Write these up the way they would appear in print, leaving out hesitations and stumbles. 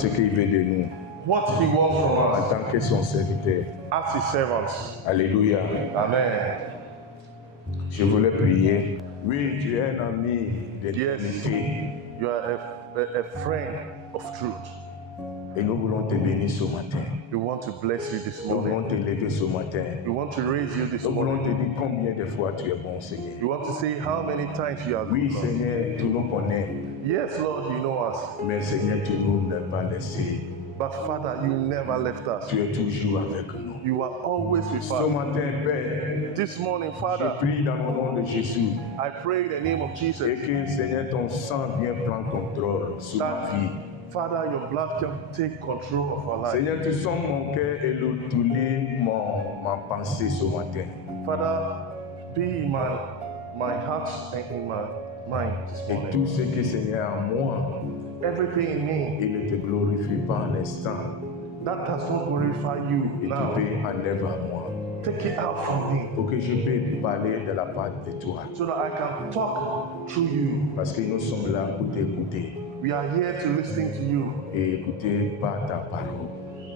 ce qu'il veut de nous what he wants from en us tant que son serviteur. as his servants. Alléluia. Amen. Je voulais prier. Oui, tu es un ami de Yes, vérité you are a friend of truth. et nous voulons te bénir ce matin. We want to bless you this Nous morning. voulons te lever ce matin. We want to raise you this Nous voulons te morning. dire combien de fois tu es bon, Seigneur. We want to say how many times you are Oui, good, Lord. Seigneur, tu nous connais, Yes, Lord, you know us. mais Seigneur, tu nous n'as pas laissé. But Father, you never left us. Tu es toujours avec nous. You are always with Ce us. matin, Père, This morning, je Father, prie dans le nom de Jésus I pray in the name of et Jesus. que, Seigneur, ton sang vienne prendre contrôle sur ma vie. Father, your blood can take control of our life. Seigneur, tu sens mon cœur et le touler ma pensée ce matin. Father, be in my heart and in my mind this Et morning. tout ce que, Seigneur, en moi, Everything in me il ne te glorifie pas un instant. that does not glorify you Et now, tu peux enlever à moi take it out from me pour que je puisse parler de la part de toi. so that I can talk through you. Parce que nous sommes là pour t'écouter We are here to listen to you et écouter par ta parole.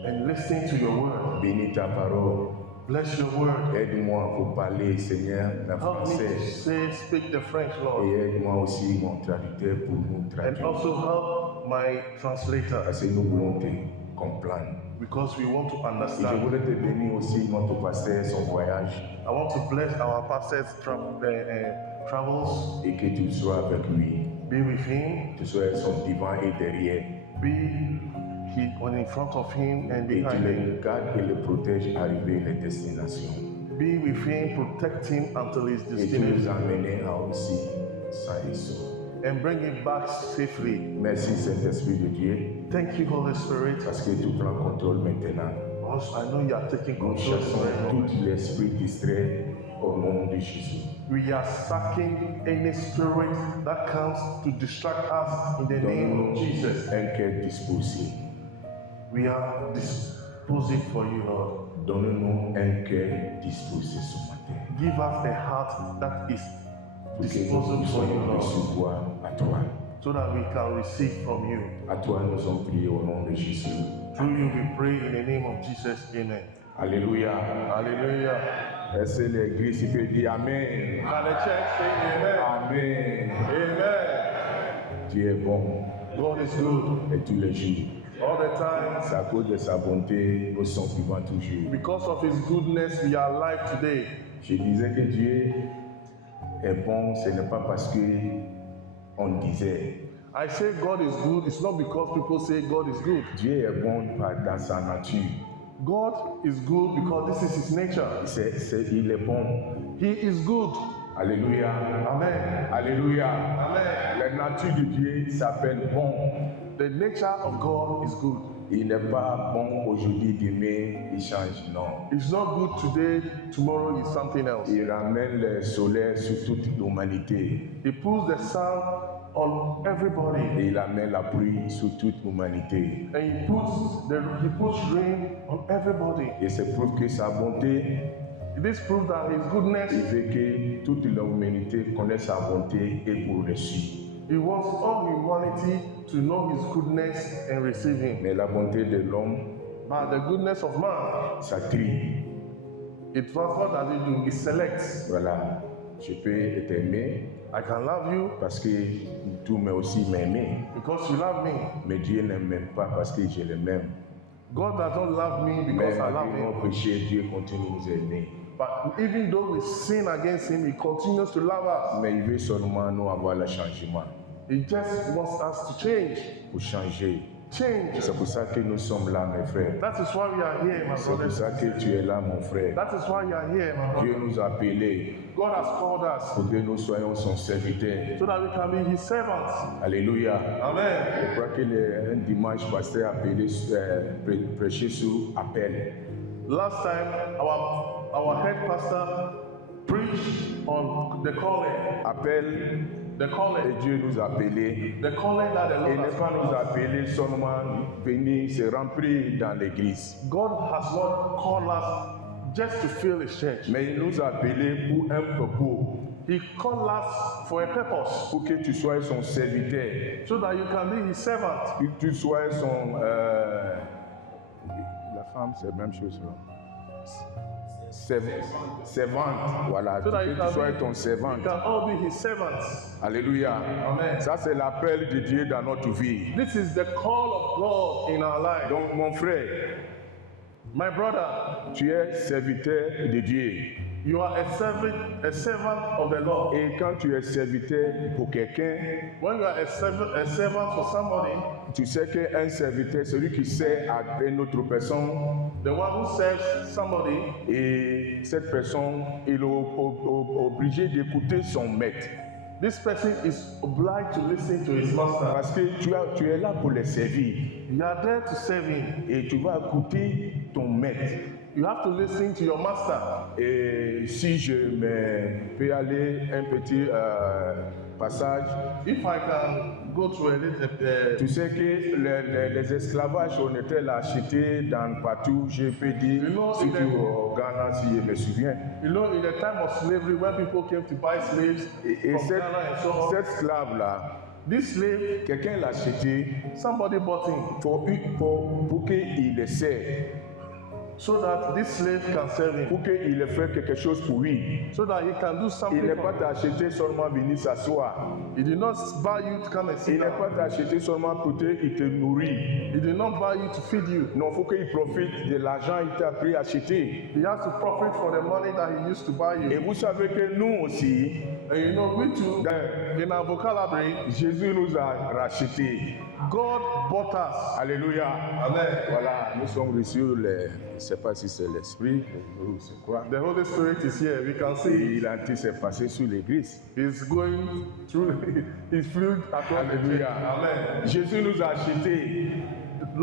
and listen to your word. Bénis ta parole. Bless your word. Aide-moi pour parler, Seigneur, le Help me to français. speak the French, Lord. Et aide-moi aussi, mon traducteur, pour nous And traduire. also help my translator Parce que nous voulons te comprendre. because we want to Et je understand. voulais te bénir aussi, notre pasteur, son voyage, I want to bless our pastor's travels. et que tu sois avec lui. Be with him. Tu sois son devant et derrière. Be in front of him and Et tu behind him. le gardes et le protèges arriver à la destination. Be with him, protect him until his Et tu nous destination, amener à aussi sain et sauf. and bring him back safely. Merci Saint-Esprit de Dieu, Thank you, Holy Spirit. parce que tu prends contrôle maintenant. Also, I know you are taking Nous control. chassons tout l'esprit distrait au nom de Jésus. We are sacking any spirit that comes to distract us in the name of Jesus. Donne-nous un cœur disposé. We are disposing for you, Lord. Donne-nous un cœur disposé ce matin. Give us a heart that is Pour que nous disposable for you, puissions Lord, recevoir à toi. so that we can receive from you. À toi nous sommes priés au nom de Jésus. Through you we pray in the name of Jesus. Amen. Alléluia. Hallelujah. Est-ce que l'église peut dire Amen? Can the church say amen? Amen. Amen. Tu es bon God is good et tous les jours. all the time. C'est à cause de sa bonté, nous sommes vivants toujours. Because of his goodness, we are alive today. Je disais que Dieu est bon, ce n'est pas parce que on disait. I say God is good, it's not because people say God is good. Dieu est bon dans sa nature. God is good because this is his nature. Il est bon. He is good. Alléluia. Amen. Alléluia. Amen. La nature de Dieu s'appelle bon. The nature of God is good. Il n'est pas bon aujourd'hui, demain, il change. Non. It's not good today, tomorrow is something else. Il ramène le soleil sur toute l'humanité. He puts the sun on everybody, Et il amène la pluie sur toute l'humanité. and he puts rain on everybody. Et c'est prouve que sa bonté, This proves that his goodness, il veut que toute l'humanité connaisse sa bonté et pour reçu. he wants all humanity to know his goodness and receive him. Mais la bonté de l'homme, But the goodness of man, ça trie. it was what does it do? It selects. Voilà. Je peux t'aimer I can love you parce que tu m'as aussi m'aimer. because you love me. Mais Dieu ne m'aime pas parce que je l'aime. God does not love me Mais because I love malgré him. nos péchés, Dieu continue de nous aimer. But even though we sin against him, he continues to love us. Mais il veut seulement nous avoir le changement He just wants us to change. pour changer. Change. C'est pour ça que nous sommes là, mes frères. That is why we are here, my C'est pour brothers. ça que tu es là, mon frère. That is why you are here, my Dieu brother. nous a appelés God has called us pour que nous soyons son serviteur. so that we can be his servants. Alléluia. Amen. Je crois que un dimanche, pasteur a appelé, prêché sur appel. Last time, our head pastor preached on the calling. Appel, The et calling. Dieu nous a appelés. The calling that the Il Lord n'est has pas nous called us. appeler seulement venir se remplir dans l'église. God has not called us just to fill his church, Mais il nous a appelés pour un propos. He called us for a purpose, pour que tu sois son serviteur, so that you can be his servant. que tu sois son... la femme, c'est la même chose. Là. Servante, voilà, So that que you tu can sois be- ton servant. We can all be his servants. Alléluia. Amen. Ça, c'est l'appel de Dieu dans notre vie. This is the call of God in our life. Donc, mon frère, My brother, tu es serviteur de Dieu. you are a servant of the Lord. Et quand tu es serviteur pour quelqu'un, When you are a servant for somebody, tu sais qu'un serviteur, celui qui sert à une autre personne, the one who serves somebody, et cette personne, il est obligé d'écouter son maître. this person is obliged to listen to his master. Parce que tu es là pour les servir. You are there to serve him. Et tu vas écouter ton maître. You have to listen to your master. Et si je peux aller un petit passage, If I can go to a little, tu sais que les esclavages, on était là achetés dans partout, je peux dire, You know, si in tu the- au Ghana, si je me souviens. you know, in the time of slavery, when people came to buy slaves Et from Ghana and so on, cette esclave-là, this slave, quelqu'un l'a acheté somebody bought him pour qu'il le serve, so that this slave can serve him, pour qu'il fasse quelque chose pour lui. so that he can do Il something n'est for pas t'acheter seulement venir s'asseoir. He did not buy you to come and sit Il n'est down. pas t'acheter seulement pour te nourrir. He did not buy you to feed you. Non, il faut qu'il profite de l'argent qu'il t'a pris à acheter. He has to profit from the money that he used to buy Et you. vous savez que nous aussi, And you know, we too, dans- in our vocabulary, Jésus nous a rachetés. God bought us. Alléluia. Amen. Voilà, nous sommes reçus, je ne sais pas si c'est l'esprit ou c'est quoi. The Holy Spirit is here. We can Et see il a s'est passé sur l'église. He's going through, He's flew across the Alléluia. Amen. Jésus nous a achetés. The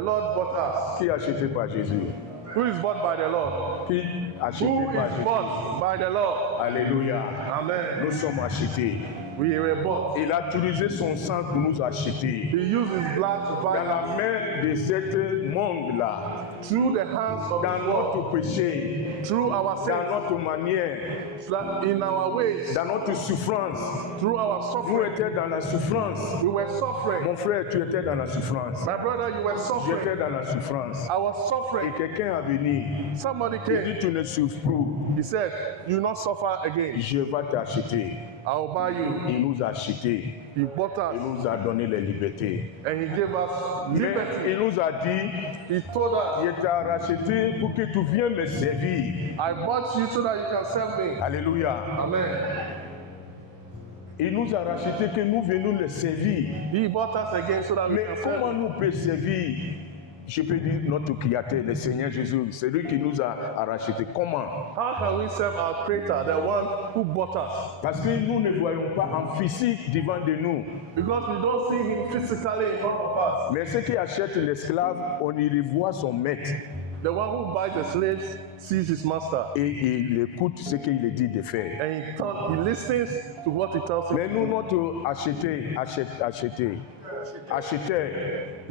Lord bought us. Qui est acheté par Jésus? Who is bought by the Lord? Qui est acheté Who par is Jésus? bought by the Lord? Alléluia. Amen. Nous sommes achetés. We were bought. Il a utilisé son sang pour nous acheter. He used his blood to buy Dans us la main de ce monde-là, through the hands of dans the Lord, notre péché, through our dans sins, notre manière, in our ways, dans notre souffrance. through our Nous suffering. étions dans la souffrance. We were suffering. Mon frère, tu étais dans la souffrance. My brother, you were suffering. J'étais dans la souffrance. I was Et suffering. quelqu'un est venu. Somebody Il came. dit, tu ne souffres plus. He said, you will not suffer again. Je vais t'acheter. I'll buy you. Il nous a achetés. He bought Il us nous a donné la liberté. and he gave us Mais liberty. il nous a dit, He told us, je t'ai racheté pour que tu viennes me servir. I bought you so that you can serve me. Alléluia. Amen. Il nous a racheté que nous venons le servir. He bought us again so that we Mais can serve comment him. nous peut servir? Je peux dire notre Créateur, le Seigneur Jésus, c'est lui qui nous a racheté. Comment? How can we serve our Creator, the one who bought us? Parce que nous ne voyons pas en physique devant de nous. Because we don't see him physically in front of us. Mais ceux qui achètent l'esclave, on y revoit son maître The one who buys the slaves sees his master. et il écoute ce qu'il dit de faire. And he listens to what he tells him. Mais nous, notre acheteur,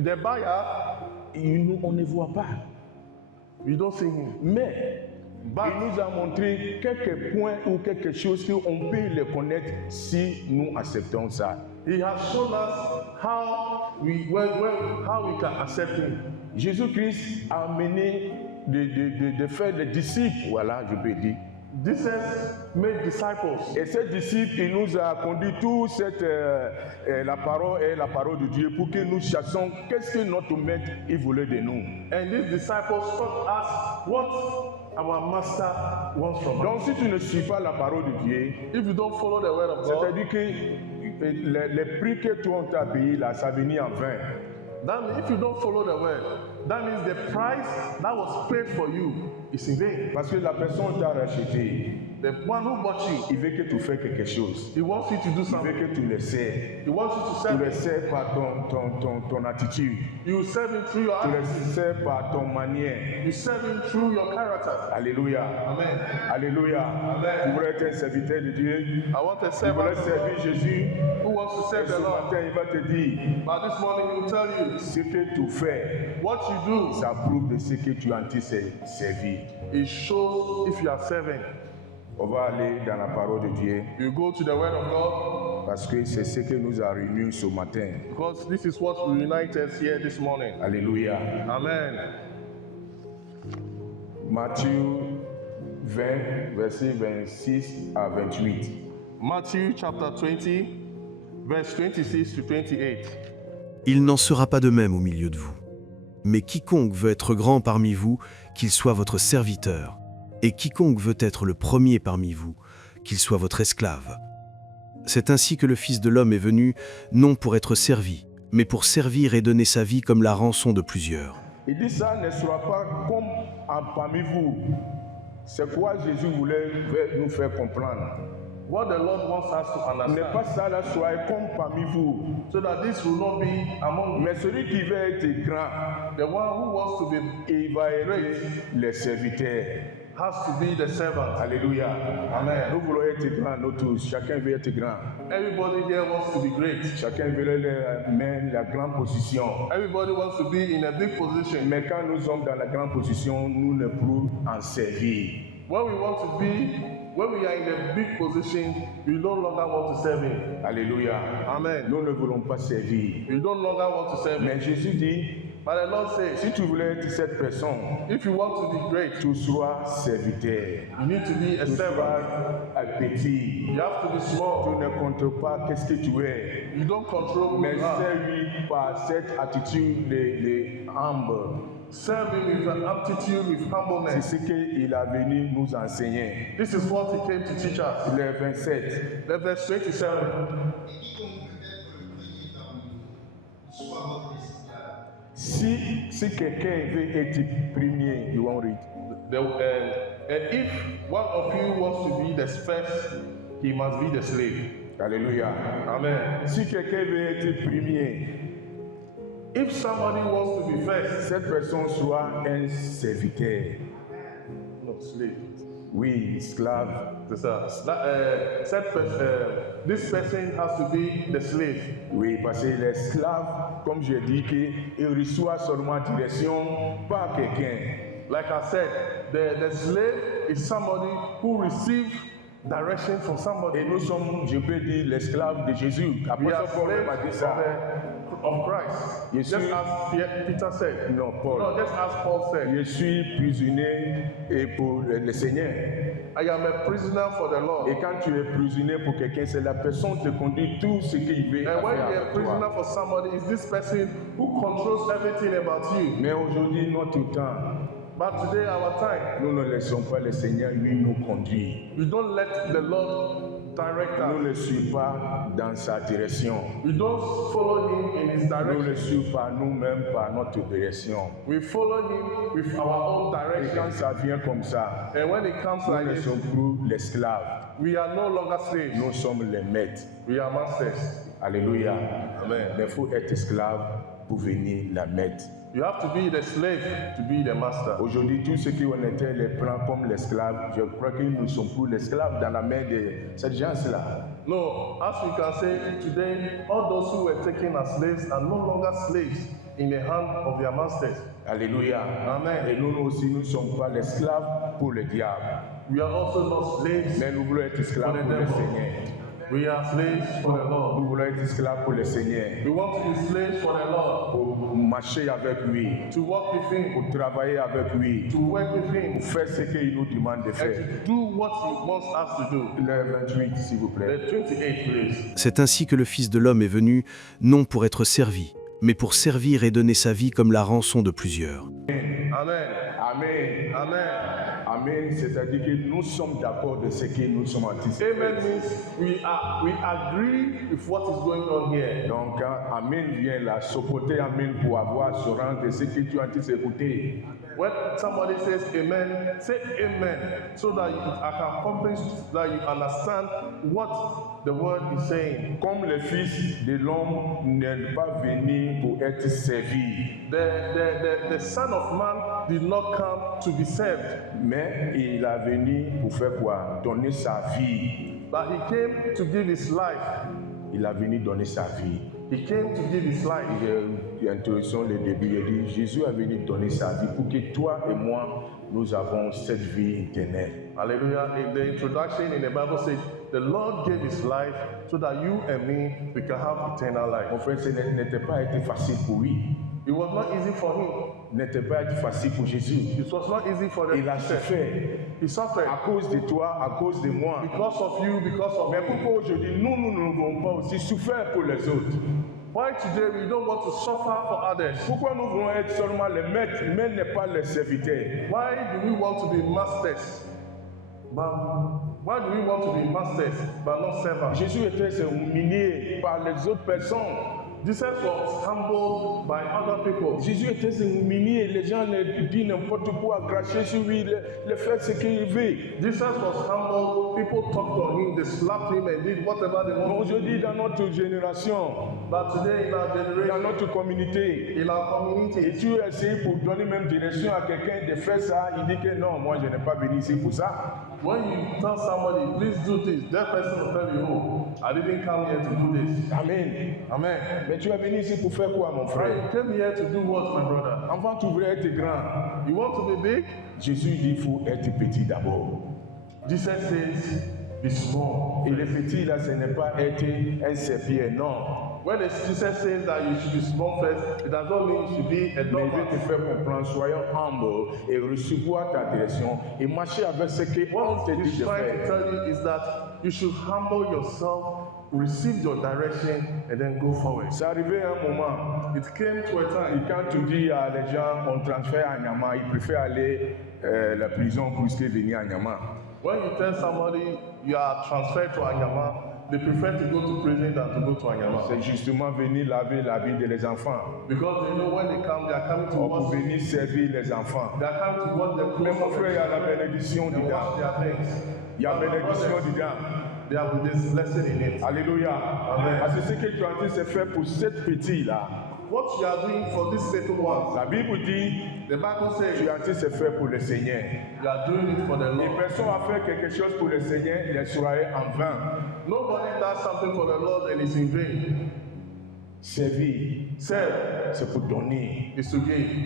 The buyer, on ne voit pas. we don't see him. Mais il nous a montré quelques points ou quelque chose qu'on peut le connaître si nous acceptons ça. He has shown us how we can accept him. Jésus-Christ a amené de faire des disciples, voilà, je peux dire. Jesus made disciples. Et ces disciples, il nous a conduit toute la parole de Dieu pour que nous cherchions qu'est-ce que notre maître il voulait de nous. And these disciples taught us what our master wants from us. Donc si tu ne suis pas la parole de Dieu, If you don't follow the word of God, c'est-à-dire que les prix que toi on t'a payé là, ça venait en vain. that means if you don't follow the word, that means the price that was paid for you is in vain. Parce que la personne t'a racheté, The one who bought you, il veut que tu fasses quelque chose. he wants you to do Il something. veut que tu le sers. He wants you to Tu serve le him. sers par ton attitude. You serve him through your Tu le attitude. sers par ton manière. You serve him through your character. Alléluia. Amen. Alléluia. Amen. Tu voudrais être un serviteur de Dieu. I want a Tu servant voudrais servir Jésus. who wants to Et serve ce the Lord. matin, il va te dire, But this morning he will tell you ce que tu fais, what you do. ça prouve de ce que tu as été servi. It shows if you are serving. On va aller dans la parole de Dieu We go to the Word of God parce que c'est ce que nous a réunis ce matin. because this is what will unite us here this morning. Alléluia. Amen. Matthieu 20, versets 26 à 28. Matthew chapter 20, verse 26 to 28. Il n'en sera pas de même au milieu de vous. Mais quiconque veut être grand parmi vous, qu'il soit votre serviteur. Et quiconque veut être le premier parmi vous, qu'il soit votre esclave. C'est ainsi que le Fils de l'homme est venu, non pour être servi, mais pour servir et donner sa vie comme la rançon de plusieurs. Il dit ça ne sera pas comme parmi vous. C'est quoi Jésus voulait nous faire comprendre. What the Lord wants us to N'est pas understand, ça la soirée comme parmi vous. so that this will not be among you. Mais celui qui veut être grand, The one who wants to be il va être les serviteurs. has to be the servant. Alléluia. Amen. Nous voulons être grands, nous tous. Chacun veut être grand. Everybody here wants to be great. Chacun veut la grande position. Everybody wants to be in a big position. Mais quand nous sommes dans la grande position, nous ne pouvons en servir. When we want to be, when we are in a big position, we no longer want to serve Him. Alléluia. Amen. Nous ne voulons pas servir. We no longer want to serve Him. Mais Jésus dit, But the Lord says, si tu voulais être cette personne, if you want to be great, tu sois serviteur. you need to be a Tu servant. sois petit. You have to be Tu small. ne comptes pas qu'est-ce que tu es. You don't control who Mais you are. servis par cette attitude de humble. Serve Him with an aptitude, with C'est humbleness. ce qu'il a venu nous enseigner. This is what He came to teach us. Le 27. The verse 27. Si quelqu'un veut être premier, you want read. If one of you wants to be the first, he must be the slave. Alléluia. Amen. Si quelqu'un veut être premier, If somebody wants to be first, cette personne soit un serviteur. no slave. Oui, esclave. This person has to be the slave. Oui, parce que l'esclave, comme je dis, il reçoit seulement direction par quelqu'un. Like I said, the slave is somebody who receives direction from somebody. Et nous sommes, je peux dire, l'esclave de Jésus. We Après are ça, Paul slaves m'a dit ça. of Christ. Yes, Just you- as Peter said. Non, Paul. No, just as Paul said. Je suis prisonnier et pour le Seigneur. I am a prisoner for the Lord. Et quand tu es prisonnier pour quelqu'un, c'est la personne qui te conduit tout ce qu'il veut And when faire you're a avec prisoner toi. for somebody, it's this person who controls everything about you. Mais aujourd'hui, notre temps, But today, our time, nous ne laissons pas le Seigneur lui nous conduire. we don't let the Lord direct Nous ne us. suivons pas dans sa direction. We don't follow Him in His Nous ne direction. suivons pas nous-mêmes par notre direction. We follow Him with our own Et direction. quand ça vient comme ça, And when it comes nous like ne this, sommes plus l'esclave. we are no longer slaves. Nous sommes les maîtres. We are masters. Alléluia. Amen. Mais il faut être esclave pour venir la maître. You have to be the slave to be the master. Aujourd'hui, tous ceux qui ont été les prend comme l'esclave, je crois qu'ils ne sont plus l'esclave dans la main de cette gens-là. No, as we can say today, all those who were taken as slaves are no longer slaves in the hand of their masters. Alléluia. Amen. Et nous aussi, nous ne sommes pas l'esclave pour le diable. We are also not slaves. Mais nous voulons être esclaves For the pour le devil. Seigneur. We are slaves for the Lord. Nous voulons être esclaves pour le Seigneur. We want to be slaves for the Lord. Pour marcher avec lui. To walk with Him. Pour travailler avec lui. To work with Him. Pour faire ce qu'il nous demande de And faire. to do what He wants us to do. Le 28, s'il vous plaît. The 28, please. C'est ainsi que le Fils de l'homme est venu, non pour être servi, mais pour servir et donner sa vie comme la rançon de plusieurs. Amen. Amen. Amen. Amen, c'est-à-dire que nous sommes d'accord de ce que nous sommes anticipés. Amen means we agree with what is going on here. Donc, quand Amen vient là, supporter Amen pour avoir assurance de ce que tu as écouté. When somebody says amen, say amen so that you can accomplish, that you understand what the word is saying. Comme le Fils de l'homme n'est pas venu pour être servi, The Son of Man did not come to be served, mais il a venu pour faire quoi? Donner sa vie. but He came to give His life. Il a venu donner sa vie. He came to give His life. introduction, le début, il dit Jésus est venu donner sa vie pour que toi et moi, nous avons cette vie éternelle. Hallelujah. In the introduction in the Bible says, the Lord gave his life so that you and me, we can have eternal life. Mon frère, ce n'était pas été facile pour lui. It was not easy for him. N'était pas été facile pour Jésus. It was not easy for them. Il a souffert He suffered à cause de toi, à cause de moi. because of you, because of Mais me. pourquoi aujourd'hui nous ne voulons pas aussi souffrir pour les autres? Why today we don't want to suffer for others? Pourquoi nous voulons être seulement les maîtres, mais ne pas les serviteurs? Why do we want to be masters? Why do we want to be masters but not servants? Jésus était humilié par les autres personnes. Jesus was humbled by other people. Jésus était humilié, les gens le disent n'importe quoi, cracher sur lui, le faire ce qu'il veut. Jesus was humbled. People talked on him, they slapped him and did whatever they Mais wanted. aujourd'hui, dans notre génération, But today in our dans generation, notre communauté, in our et community, tu essayes pour donner même direction à quelqu'un de faire ça, il dit que non, moi je n'ai pas venu ici pour ça. when you tell somebody, please do this, that person will tell you, oh, I didn't come here to do this. Amen. Amen. Mais tu es venu ici pour faire quoi, mon Right? frère? You came here to do what, my brother? Avant, tu voulais être grand. You want to be big? Jésus dit qu'il faut être petit d'abord. Jesus says, be small. Et le petit, là, ce n'est pas être un serpillère, non. When Jesus says that you should be small first, it does not mean you should be a Mais il veut doormat. te faire comprendre, soyons humble et recevoir ta direction et marcher avec ce qu'on What te dit he's de trying to faire. tell you is that you should humble yourself, receive your direction, and then go forward. C'est arrivé un moment, It came to a et time quand tu dis à les gens, on transfère à Nyama, ils préfèrent aller à la prison plus que venir à Nyama. when you tell somebody you are transferred to Anyama, they prefer to go to prison than to go to Anyama. C'est justement venir laver la vie des enfants, Because they know when they come, they are coming to pour wash, venir servir les enfants. they are coming to wash their Mais clothes mon frère, il y a la and bénédiction wash dedans. their things. Il y a la bénédiction dedans. They have this lesson in it. Alléluia. Amen. Parce que ce que tu es en train de faire pour cette petite-là, What you are doing for these little ones, la Bible dit, the Bible tu says es en train de faire pour le Seigneur. you are doing it for the Et Lord. personne va faire quelque chose pour le Seigneur, les soirées en vain. Nobody does something for the Lord and it's in vain. Servir, Serve c'est pour donner, is to give,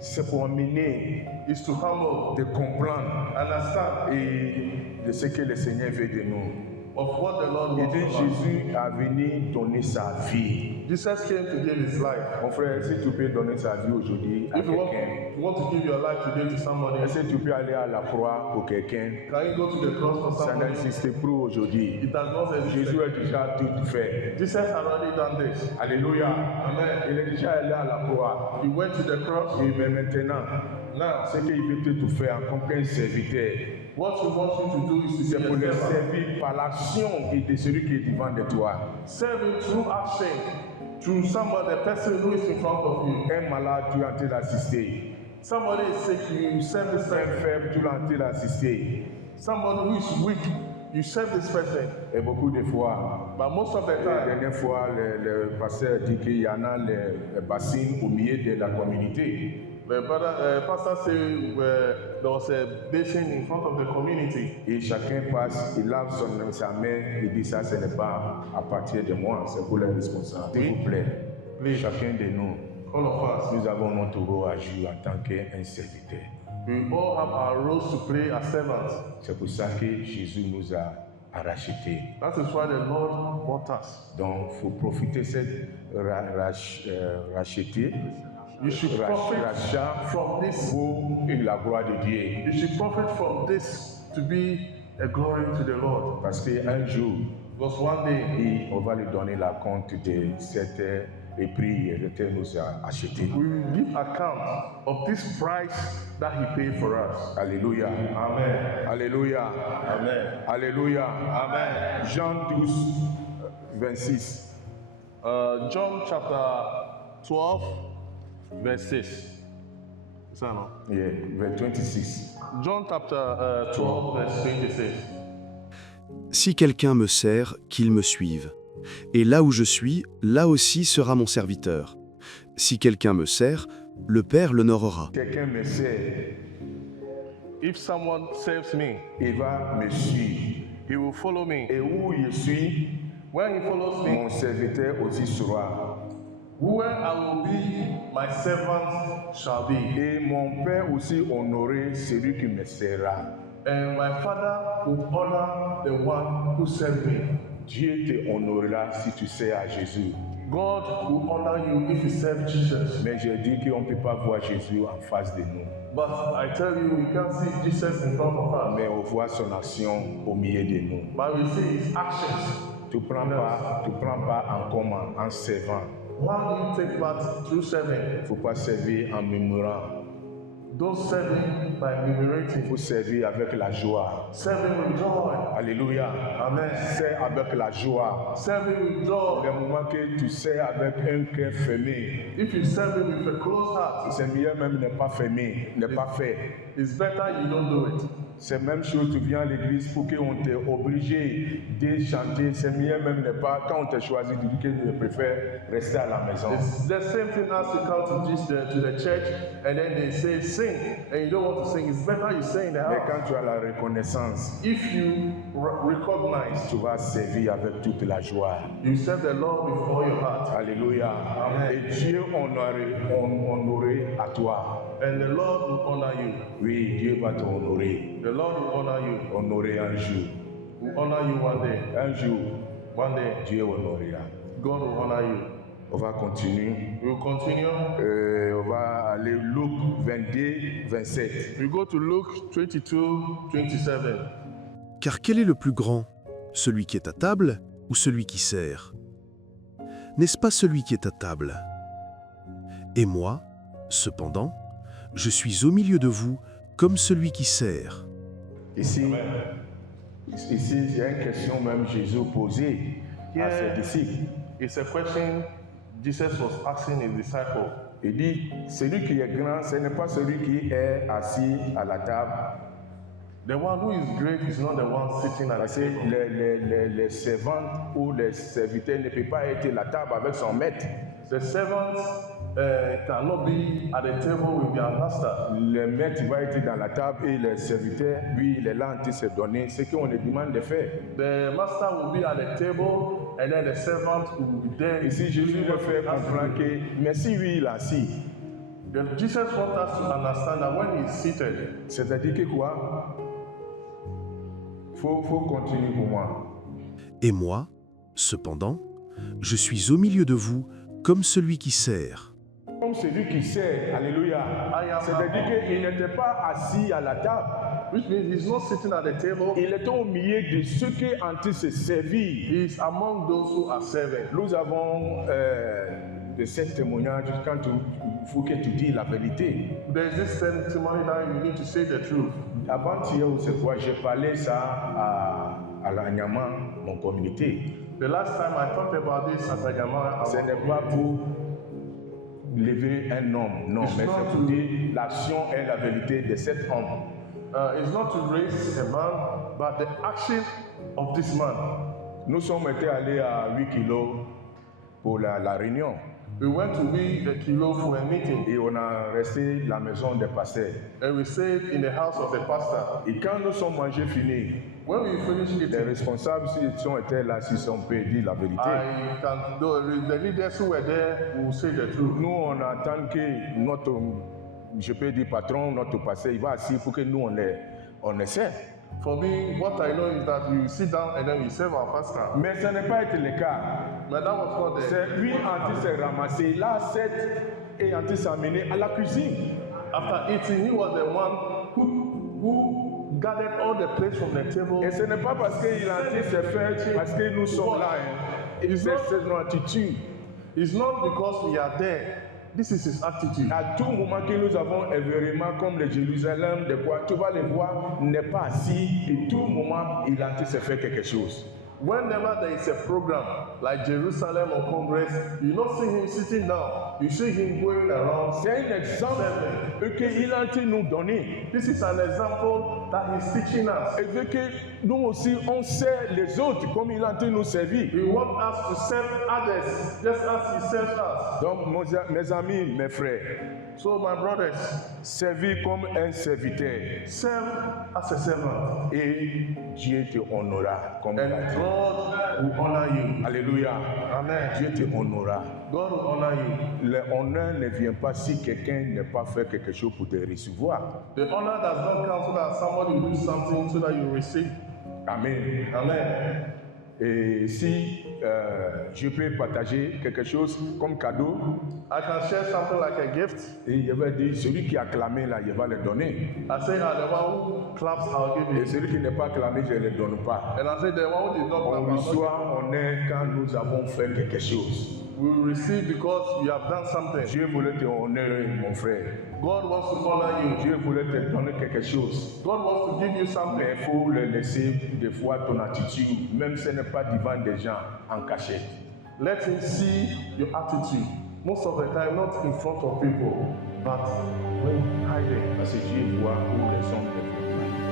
c'est pour emmener, is to humble, de comprendre understand et de ce que le Seigneur veut de nous. of what the Lord Et wants dit from us. Jésus a venu donner sa vie. Jesus came to give his life. Mon frère, si tu peux donner sa vie aujourd'hui à If you quelqu'un, want to give your life today to somebody, est-ce que tu peux aller à la croix pour quelqu'un? can you go to the cross for Ça somebody? n'existe plus aujourd'hui. It has not Jésus existed. a déjà tout fait. Jesus had already done this. Alléluia. Amen. Il est déjà allé à la croix. He went to the cross. Et mais maintenant, Now, ce qu'il veut tout faire en tant qu'un serviteur, what he wants you to do is to c'est pour be le a servant. servir par l'action et de celui qui est devant de toi. Serve him through action, through somebody, the person who is in front of you. Un malade, tu es en train d'assister. Somebody is sick, you serve this Un person. faible, tu es en train d'assister. Somebody who is weak, you serve this person. Et beaucoup de fois, But most of the la time, dernière fois, le pasteur dit qu'il y en a les bassines au milieu de la communauté. the brother, pastor said there was a basin in front of the community. Et chacun passe, il lave sa main, il dit ça, ce n'est pas à partir de moi, c'est pour les responsables. S'il vous plaît, chacun de nous, All of us, nous avons notre rôle à jouer en tant qu'un serviteur. we all have our roles to play as servants. C'est pour ça que Jésus nous a rachetés. That is why the Lord bought us. Donc, il faut profiter de cette racheter, You should profit rachat from this. pour la gloire de Dieu. You should profit from this to be a glory to the Lord. Parce qu'un jour, Because one day on va lui donner la compte de cet prix que nous a acheté. we will give account of this price that He paid for us. Alléluia. Amen. Alléluia. Amen. Alléluia. Amen. Jean 12, 26. John chapter 12, verse 6. Is that no? Yeah, verse 26. John chapter 12, verse 26. Si quelqu'un me sert, qu'il me suive. Et là où je suis, là aussi sera mon serviteur. Si quelqu'un me sert, le Père l'honorera. Quelqu'un me sert, If someone serves me, il va me suivre. he will follow me. Et où je suis, When he follows me, mon serviteur aussi sera. Where I will be, my servant shall be. Et mon Père aussi honorer celui qui me sert. And my Father will honor the one who sent me. Dieu te honorera si tu sers à Jésus. God will honor you if you serve Jesus. Mais je dis qu'on ne peut pas voir Jésus en face de nous. But I tell you, we can't see Jesus in front of us. Mais on voit son action au milieu de nous. But we see his actions. Tu ne prends pas en commun, en servant. How do you take part through serving? Il ne faut pas servir en murmurant. Don't serve him by Il enumerating. faut servir avec la joie. Serve him with joy. Alléluia. Amen. Sers avec la joie. Serve him with joy. Le moment que tu sers avec un cœur fermé, If you serve him with a close heart, c'est mieux même ne pas fermer, ne pas faire. it's better you don't do it. C'est même chose, tu viens à l'église pour qu'on t'obligé de chanter. C'est mieux même ne pas, quand on t'a choisi, tu dis que tu préfères rester à la maison. It's the same thing as you come to the church and then they say sing and you don't want to sing. It's better you sing in the Mais house. quand tu as la reconnaissance, If you recognize, tu vas servir avec toute la joie. you serve the Lord with all your heart. Alléluia. Amen. Et Dieu honorer à toi. And the Lord will honor you. Oui, Dieu va te honorer. The Lord will honor you. Honorer un jour. Will honor you one day. Un jour, One day, Dieu honorera. God will honor you. On va continuer. We will continue. On va aller Luc 22, 27. We go to Luke 22, 27. Car quel est le plus grand, celui qui est à table ou celui qui sert? N'est-ce pas celui qui est à table? Et moi, cependant, je suis au milieu de vous comme celui qui sert. Ici, il y a une question même Jésus posée à ses disciples. It's a question Jesus was asking his disciples. Il dit, celui qui est grand, ce n'est pas celui qui est assis à la table. The one who is great is not the one sitting at the Parce que table. les servantes ou les serviteurs ne peuvent pas être à la table avec son maître. The servants cannot be at the table with their master. Le maître va être dans la table et le serviteur, lui, il est là en train de se donner ce qu'on lui demande de faire. The master will be at the table and then the servant will be there. Ici, Jésus veut faire comprendre que, mais si lui, il est assis, Jesus wants us to understand that when he's seated, c'est-à-dire que quoi? Faut continuer pour moi. Et moi, cependant, je suis au milieu de vous comme celui qui sert. Comme celui qui sert, alléluia. C'est-à-dire qu'il n'était pas assis à la table. which means he's not sitting at the table, Il était au milieu de ceux qui ont en train de se servir. he's among those who are serving. Nous avons de ce témoignage quand il faut que tu dis la vérité. There's this testimony that you need to say the truth. Avant-hier, ou c'est quoi, j'ai parlé ça à la Nyama, mon communauté. The last time I talked about this at Agama, Ce n'est pas pour lever un homme, non, mais c'est pour dire l'action et la vérité de cet homme. it's not to raise a man, but the action of this man. Nous sommes été allés à 8 kilos pour la réunion We went to be the kilo for a meeting, et on a resté à la maison des pasteurs. and we stayed in the house of the pastor. Et quand nous sommes mangés finis, When we finished les eating, responsables s'ils ont été là, s'ils ont pu dire la vérité. the leaders who were there will say the truth. Nous, on attend que notre, je peux dire patron, notre pasteur, il va assis pour que nous, on essaie. For me, what I know is that we sit down and then we serve our pastor. Mais ce n'est pas été le cas. But that was not the. C'est lui en train de se ramasser, l'assiette et en train de s'amener à la cuisine. After eating, he was the one who gathered all the plates from the table. Et ce n'est pas parce qu'il est en train de se faire, parce que nous sommes là. Hein. Et c'est notre attitude. It's not because we are there. This is his attitude. À tout moment que nous avons événement comme le Jérusalem, de quoi tu vas le voir, n'est pas assis et tout moment il est en train de se faire quelque chose. Whenever there is a program like Jerusalem or Congress, you don't see him sitting down. You see him going around. C'est un exemple qu'il est en train de nous donner. This is an example that he's teaching us. Et veut que nous aussi on sert les autres comme il est en train de nous servir. He wants us to serve others just as he serves us. Donc mes amis, mes frères, So my brothers, servir comme un serviteur serve as a servant. et Dieu te honorera comme il a And dit. God will honor you. Alléluia. Amen. Dieu te honorera. God will honor you. L'honneur ne vient pas si quelqu'un n'a pas fait quelque chose pour te recevoir. The honor does not come so that somebody will do something so that you receive. Amen. Amen. Et si je peux partager quelque chose comme cadeau, I can share something like a gift. et il va dire, celui qui a clamé là, il va le donner. I say, the one who claps, I'll give Et it. celui qui n'est pas clamé, je ne le donne pas. And I say, the one who did not clap, On I'll not reçoit honneur quand nous avons fait quelque chose. we will receive because you have done something. Dieu voulait te honorer, mon frère. God wants to honor you. Dieu voulait te donner quelque chose. God wants to give you something. Mais il faut le laisser des fois ton attitude, même si ce n'est pas devant des gens, en cachette. Let him see your attitude. Most of the time, not in front of people, but when hiding. Parce que Dieu voit où les hommes te font.